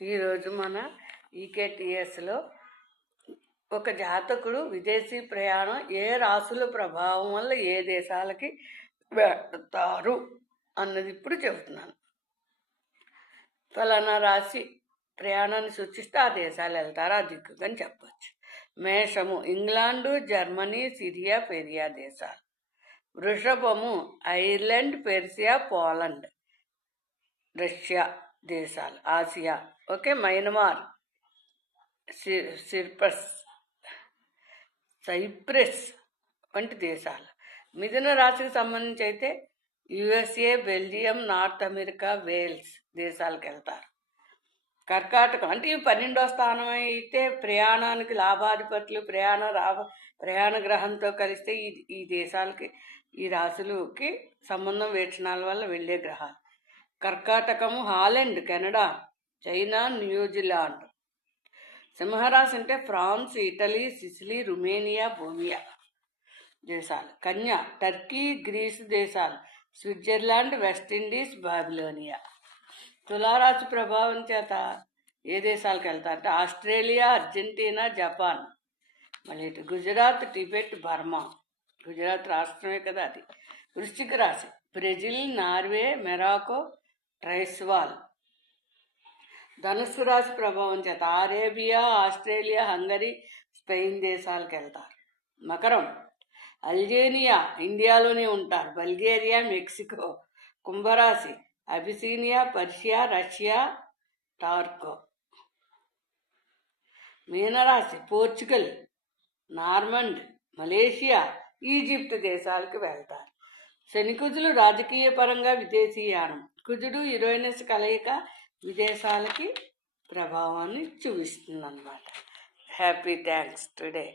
ఈరోజు మన ఈకేటీఎస్లో ఒక జాతకుడు విదేశీ ప్రయాణం ఏ రాసుల ప్రభావం వల్ల ఏ దేశాలకి వెళ్తారు అన్నది ఇప్పుడు చెబుతున్నాను. ఫలానా రాశి ప్రయాణాన్ని సూచిస్తే ఆ దేశాలు వెళ్తారు, ఆ దిక్కుని చెప్పచ్చు. మేషము ఇంగ్లాండు, జర్మనీ, సిరియా, పెరియా దేశాలు. వృషభము ఐర్లాండ్, పెర్సియా, పోలండ్, రష్యా దేశాలు, ఆసియా. ఓకే, మయన్మార్, సైప్రస్ వంటి దేశాలు. మిథున రాశికి సంబంధించి అయితే USA, Belgium, North America, Wales దేశాలకు వెళ్తారు. కర్కాటకం అంటే ఇవి 12వ స్థానం అయితే ప్రయాణానికి లాభాధిపతులు, ప్రయాణ గ్రహంతో కలిస్తే ఈ దేశాలకి, ఈ రాశులకి సంబంధం వీక్షణాల వల్ల వెళ్ళే గ్రహాలు. కర్కాటకము హాలండ్, కెనడా, చైనా, న్యూజిలాండ్. సింహరాశి అంటే ఫ్రాన్స్, ఇటలీ, సిసిలీ, రుమేనియా, బోమియా దేశాలు. కన్య టర్కీ, గ్రీసు దేశాలు, స్విట్జర్లాండ్, వెస్టిండీస్, బాబిలోనియా. తులారాశి ప్రభావం చేత ఏ దేశాలకు వెళ్తారంటే ఆస్ట్రేలియా, అర్జెంటీనా, జపాన్. మళ్ళీ గుజరాత్, టిబెట్, బర్మా. గుజరాత్ రాష్ట్రమే కదా అది. వృశ్చిక రాశి బ్రెజిల్, నార్వే, మొరాకో, ట్రైస్వాల్. ధనుస్సు రాశి ప్రభావం చేత అరేబియా, ఆస్ట్రేలియా, హంగరీ, స్పెయిన్ దేశాలకు వెళ్తారు. మకరం అల్జేనియా, ఇండియాలోనే ఉంటారు, బల్గేరియా, మెక్సికో. కుంభరాశి అబిసీనియా, పర్షియా, రష్యా, టార్కో. మీనరాశి పోర్చుగల్, నార్మండ్, మలేషియా, ఈజిప్ట్ దేశాలకు వెళ్తారు. శని కుజులు రాజకీయ పరంగా విదేశీయానం. కుజుడు యురేనస్ కలయిక విదేశాలకి ప్రభావాన్ని చూపిస్తుంది అన్నమాట. Happy thanks today.